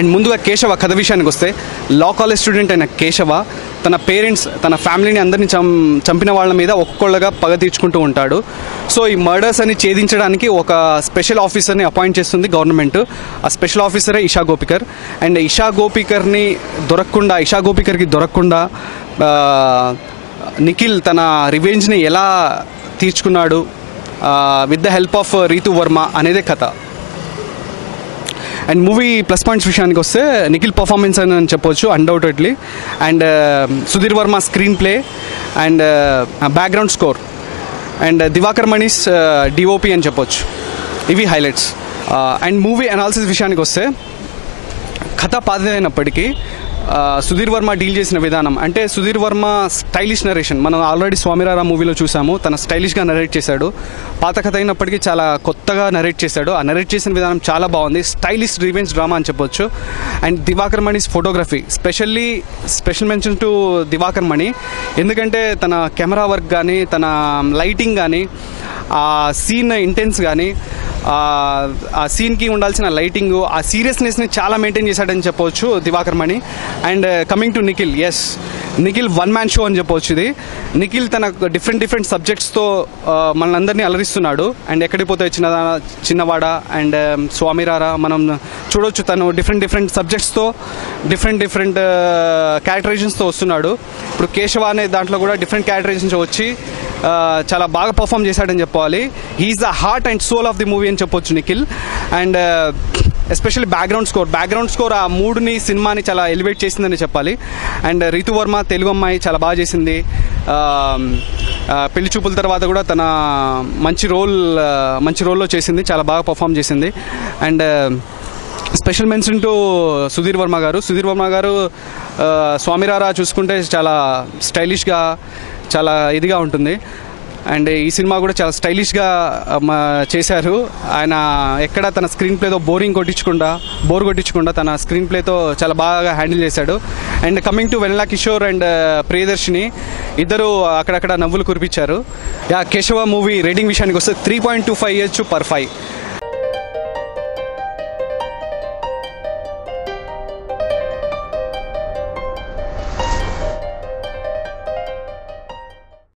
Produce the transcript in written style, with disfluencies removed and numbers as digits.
And ముందుగా కేశవ కథ విషయానికి వస్తే లా కాలేజ్ స్టూడెంట్ అయిన కేశవ తన పేరెంట్స్ తన ఫ్యామిలీని అందరినీ చంపిన వాళ్ళ మీద ఒక్కొక్కళ్ళగా పగ తీర్చుకుంటూ ఉంటాడు. సో ఈ మర్డర్స్ అని ఛేదించడానికి ఒక స్పెషల్ ఆఫీసర్ని అపాయింట్ చేస్తుంది గవర్నమెంట్. ఆ స్పెషల్ ఆఫీసరే ఇషా గోపికర్. అండ్ ఇషా గోపికర్కి దొరకకుండా నిఖిల్ తన రివెంజ్ని ఎలా తీర్చుకున్నాడు with the help of Ritu Varma అనేదే కథ. అండ్ మూవీ ప్లస్ పాయింట్స్ విషయానికి వస్తే నిఖిల్ పర్ఫార్మెన్స్ అని చెప్పొచ్చు undoubtedly. And Sudheer Varma screen play and background score and Diwakar Mani's DOP అని చెప్పొచ్చు. ఇవి హైలైట్స్. అండ్ మూవీ అనాలిసిస్ విషయానికి వస్తే కథ పాతదైనప్పటికీ సుధీర్ వర్మ డీల్ చేసిన విధానం అంటే సుధీర్ వర్మ స్టైలిష్ నరేషన్ మనం ఆల్రెడీ స్వామిరారా మూవీలో చూసాము. తన స్టైలిష్గా నరేట్ చేశాడు. పాత కథ అయినప్పటికీ చాలా కొత్తగా నరేట్ చేశాడు. ఆ నరేట్ చేసిన విధానం చాలా బాగుంది. స్టైలిష్ రివెంజ్ డ్రామా అని చెప్పొచ్చు. And Diwakar Mani's photography special mention to Diwakar Mani. ఎందుకంటే తన కెమెరా వర్క్ కానీ తన లైటింగ్ కానీ ఆ సీన్ ఇంటెన్స్ కానీ ఆ సీన్కి ఉండాల్సిన లైటింగ్ ఆ సీరియస్నెస్ని చాలా మెయింటైన్ చేశాడని చెప్పవచ్చు Diwakar Mani. And coming to Nikhil, Nikhil one man show అని చెప్పవచ్చు. ఇది నిఖిల్ తన డిఫరెంట్ సబ్జెక్ట్స్తో మనందరినీ అలరిస్తున్నాడు. అండ్ ఎక్కడికి పోతే చిన్నవాడ అండ్ స్వామిరారా మనం చూడొచ్చు. తను డిఫరెంట్ సబ్జెక్ట్స్తో డిఫరెంట్ క్యారెక్టరైజేషన్స్తో వస్తున్నాడు. ఇప్పుడు కేశవ అనే దాంట్లో కూడా డిఫరెంట్ క్యారెక్టరైజేషన్స్ వచ్చి చాలా బాగా పర్ఫామ్ చేశాడని చెప్పాలి. He's the heart and soul of the movie అని చెప్పొచ్చు Nikhil. And especially background score ఆ మూడ్ని సినిమాని చాలా ఎలివేట్ చేసిందని చెప్పాలి. అండ్ రీతు వర్మ తెలుగు అమ్మాయి చాలా బాగా చేసింది. పెళ్లి చూపుల తర్వాత కూడా తన మంచి రోల్లో చేసింది. చాలా బాగా పర్ఫామ్ చేసింది. And special mention to Sudheer Varma గారు స్వామిరారా చూసుకుంటే చాలా స్టైలిష్గా చాలా ఇదిగా ఉంటుంది. అండ్ ఈ సినిమా కూడా చాలా స్టైలిష్గా చేశారు. ఆయన ఎక్కడ తన స్క్రీన్ ప్లేతో బోర్ కొట్టించకుండా తన స్క్రీన్ ప్లేతో చాలా బాగా హ్యాండిల్ చేశాడు. And coming to Vennela Kishore and Priyadarshini ఇద్దరు అక్కడక్కడ నవ్వులు కురిపించారు. కేశవ మూవీ రేటింగ్ విషయానికి వస్తే 3.25 per 5.